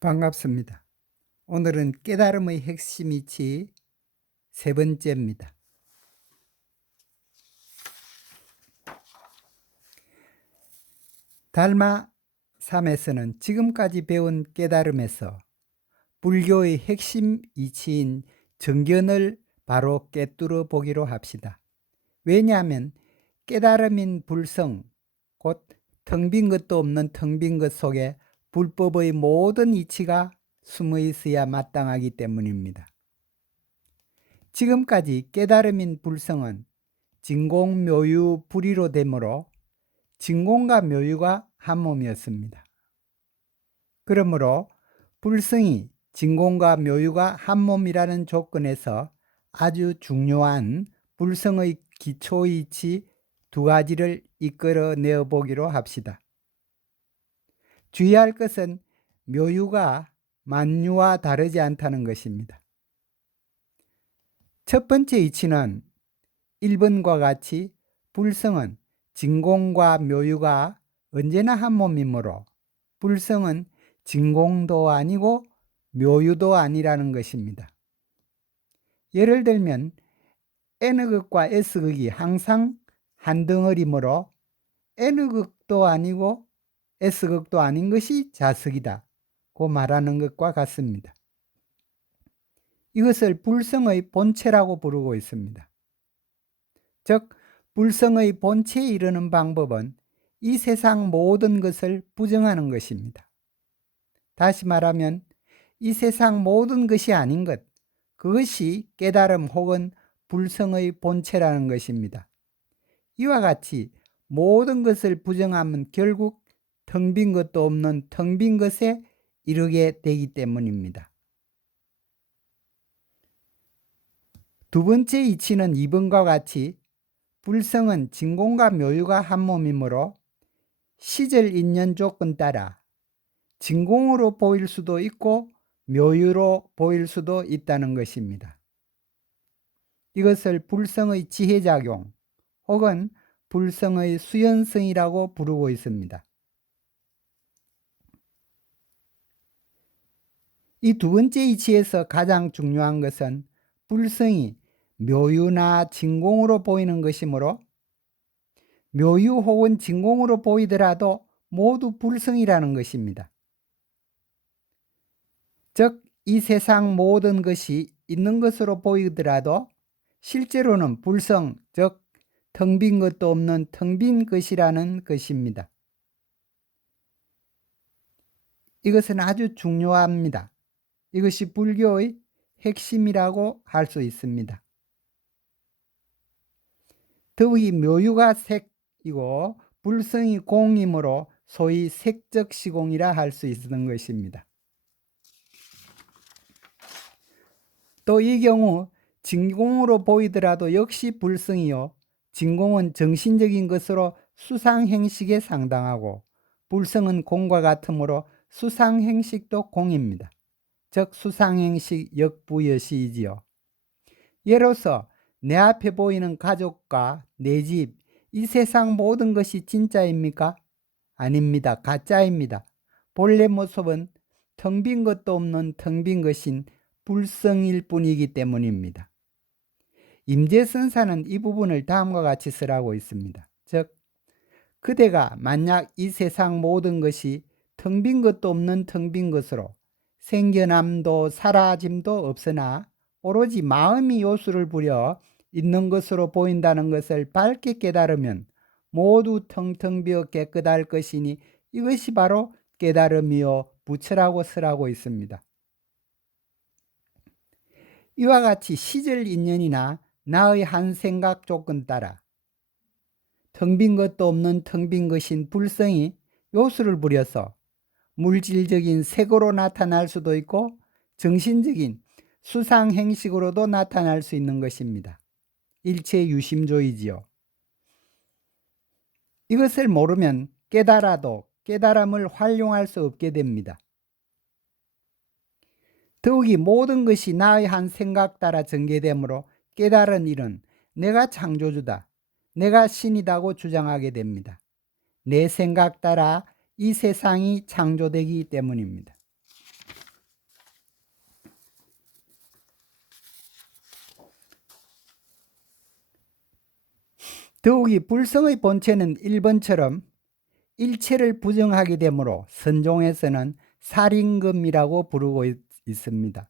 반갑습니다. 오늘은 깨달음의 핵심 이치 세 번째입니다. 달마 3에서는 지금까지 배운 깨달음에서 불교의 핵심 이치인 정견을 바로 꿰뚫어 보기로 합시다. 왜냐하면 깨달음인 불성, 곧 텅 빈 것도 없는 텅 빈 것 속에 불법의 모든 이치가 숨어 있어야 마땅하기 때문입니다. 지금까지 깨달음인 불성은 진공묘유 불이로 되므로 진공과 묘유가 한 몸이었습니다. 그러므로 불성이 진공과 묘유가 한 몸이라는 조건에서 아주 중요한 불성의 기초이치 두 가지를 이끌어내어 보기로 합시다. 주의할 것은 묘유가 만유와 다르지 않다는 것입니다. 첫 번째 이치는 1번과 같이 불성은 진공과 묘유가 언제나 한 몸이므로 불성은 진공도 아니고 묘유도 아니라는 것입니다. 예를 들면 N극과 S극이 항상 한 덩어리므로 N극도 아니고 S극도 아닌 것이 자석이다 고 말하는 것과 같습니다. 이것을 불성의 본체라고 부르고 있습니다. 즉 불성의 본체에 이르는 방법은 이 세상 모든 것을 부정하는 것입니다. 다시 말하면 이 세상 모든 것이 아닌 것, 그것이 깨달음 혹은 불성의 본체라는 것입니다. 이와 같이 모든 것을 부정하면 결국 텅 빈 것도 없는 텅 빈 것에 이르게 되기 때문입니다. 두 번째 이치는 2번과 같이 불성은 진공과 묘유가 한 몸이므로 시절 인연 조건 따라 진공으로 보일 수도 있고 묘유로 보일 수도 있다는 것입니다. 이것을 불성의 지혜작용 혹은 불성의 수연성이라고 부르고 있습니다. 이 두 번째 이치에서 가장 중요한 것은 불성이 묘유나 진공으로 보이는 것이므로 묘유 혹은 진공으로 보이더라도 모두 불성이라는 것입니다. 즉, 이 세상 모든 것이 있는 것으로 보이더라도 실제로는 불성, 즉 텅 빈 것도 없는 텅 빈 것이라는 것입니다. 이것은 아주 중요합니다. 이것이 불교의 핵심이라고 할 수 있습니다. 더욱이 묘유가 색이고 불성이 공이므로 소위 색적 시공이라 할 수 있는 것입니다. 또 이 경우 진공으로 보이더라도 역시 불성이요, 진공은 정신적인 것으로 수상행식에 상당하고 불성은 공과 같으므로 수상행식도 공입니다. 즉 수상행식 역부여시이지요. 예로서 내 앞에 보이는 가족과 내 집, 이 세상 모든 것이 진짜입니까? 아닙니다. 가짜입니다. 본래 모습은 텅 빈 것도 없는 텅 빈 것인 불성일 뿐이기 때문입니다. 임재선사는 이 부분을 다음과 같이 쓰라고 있습니다. 즉, 그대가 만약 이 세상 모든 것이 텅 빈 것도 없는 텅 빈 것으로 생겨남도 사라짐도 없으나 오로지 마음이 요수를 부려 있는 것으로 보인다는 것을 밝게 깨달으면 모두 텅텅 비어 깨끗할 것이니 이것이 바로 깨달음이요 부처라고 쓰라고 있습니다. 이와 같이 시절 인연이나 나의 한 생각 조건 따라 텅 빈 것도 없는 텅 빈 것인 불성이 요수를 부려서 물질적인 색으로 나타날 수도 있고 정신적인 수상행식으로도 나타날 수 있는 것입니다. 일체유심조이지요. 이것을 모르면 깨달아도 깨달음을 활용할 수 없게 됩니다. 더욱이 모든 것이 나의 한 생각 따라 전개되므로 깨달은 일은 내가 창조주다, 내가 신이다고 주장하게 됩니다. 내 생각 따라 이 세상이 창조되기 때문입니다. 더욱이 불성의 본체는 1번처럼 일체를 부정하게 되므로 선종에서는 살인금이라고 부르고 있습니다.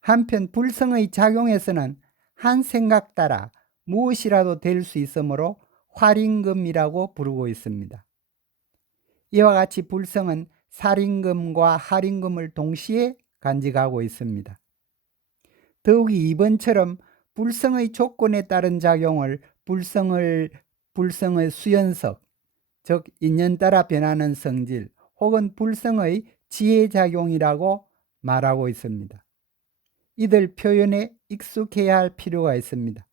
한편 불성의 작용에서는 한 생각 따라 무엇이라도 될 수 있으므로 활임금이라고 부르고 있습니다. 이와 같이 불성은 살임금과 할임금을 동시에 간직하고 있습니다. 더욱이 2번처럼 불성의 조건에 따른 작용을 불성의 수연석, 즉 인연 따라 변하는 성질 혹은 불성의 지혜작용이라고 말하고 있습니다. 이들 표현에 익숙해야 할 필요가 있습니다.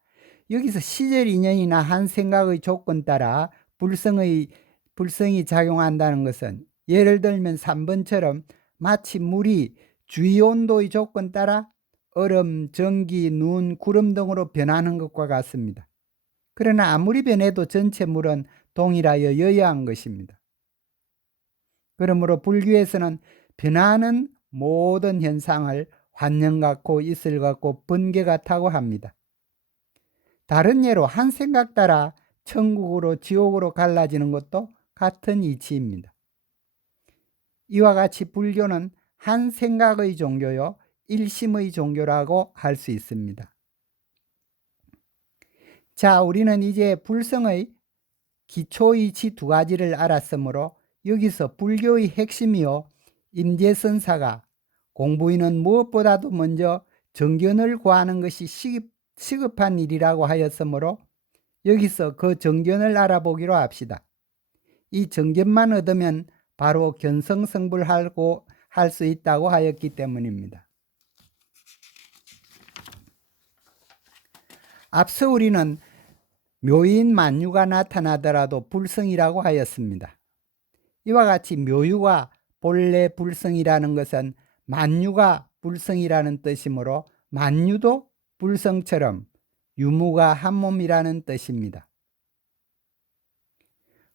여기서 시절 인연이나 한 생각의 조건 따라 불성이 작용한다는 것은 예를 들면 3번처럼 마치 물이 주위 온도의 조건 따라 얼음, 전기, 눈, 구름 등으로 변하는 것과 같습니다. 그러나 아무리 변해도 전체 물은 동일하여 여여한 것입니다. 그러므로 불교에서는 변하는 모든 현상을 환영 같고 이슬 같고 번개 같다고 합니다. 다른 예로 한 생각 따라 천국으로 지옥으로 갈라지는 것도 같은 이치입니다. 이와 같이 불교는 한 생각의 종교요 일심의 종교라고 할 수 있습니다. 자, 우리는 이제 불성의 기초이치 두 가지를 알았으므로 여기서 불교의 핵심이요 임재선사가 공부인은 무엇보다도 먼저 정견을 구하는 것이 시급한 일이라고 하였으므로 여기서 그 정견을 알아보기로 합시다. 이 정견만 얻으면 바로 견성성불하고 할 수 있다고 하였기 때문입니다. 앞서 우리는 묘인 만유가 나타나더라도 불성이라고 하였습니다. 이와 같이 묘유가 본래 불성이라는 것은 만유가 불성이라는 뜻이므로 만유도 불성처럼 유무가 한 몸이라는 뜻입니다.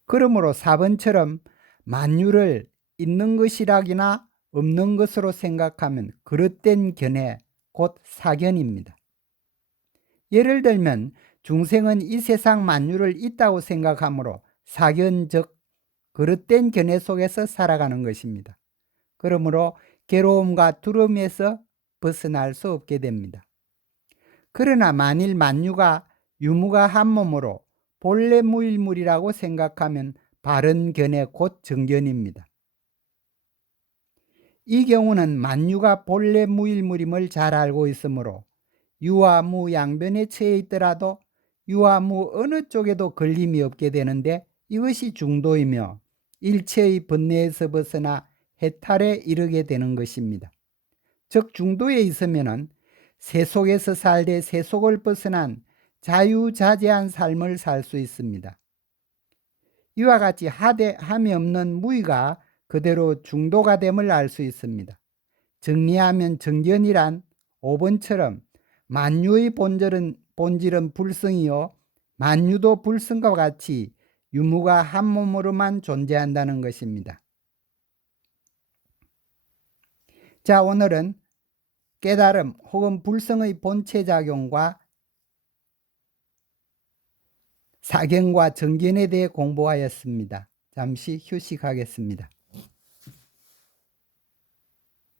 그러므로 4번처럼 만유를 있는 것이라기나 없는 것으로 생각하면 그릇된 견해, 곧 사견입니다. 예를 들면 중생은 이 세상 만유를 있다고 생각하므로 사견, 즉 그릇된 견해 속에서 살아가는 것입니다. 그러므로 괴로움과 두려움에서 벗어날 수 없게 됩니다. 그러나 만일 만유가 유무가 한 몸으로 본래 무일물이라고 생각하면 바른 견해 곧 정견입니다. 이 경우는 만유가 본래 무일물임을 잘 알고 있으므로 유와 무 양변에 처해 있더라도 유와 무 어느 쪽에도 걸림이 없게 되는데 이것이 중도이며 일체의 번뇌에서 벗어나 해탈에 이르게 되는 것입니다. 즉 중도에 있으면 세속에서 살되 세속을 벗어난 자유자재한 삶을 살 수 있습니다. 이와 같이 함이 없는 무의가 그대로 중도가 됨을 알 수 있습니다. 정리하면 정견이란 5번처럼 만유의 본질은 불성이요 만유도 불성과 같이 유무가 한 몸으로만 존재한다는 것입니다. 자, 오늘은 깨달음 혹은 불성의 본체 작용과 사견과 정견에 대해 공부하였습니다. 잠시 휴식하겠습니다.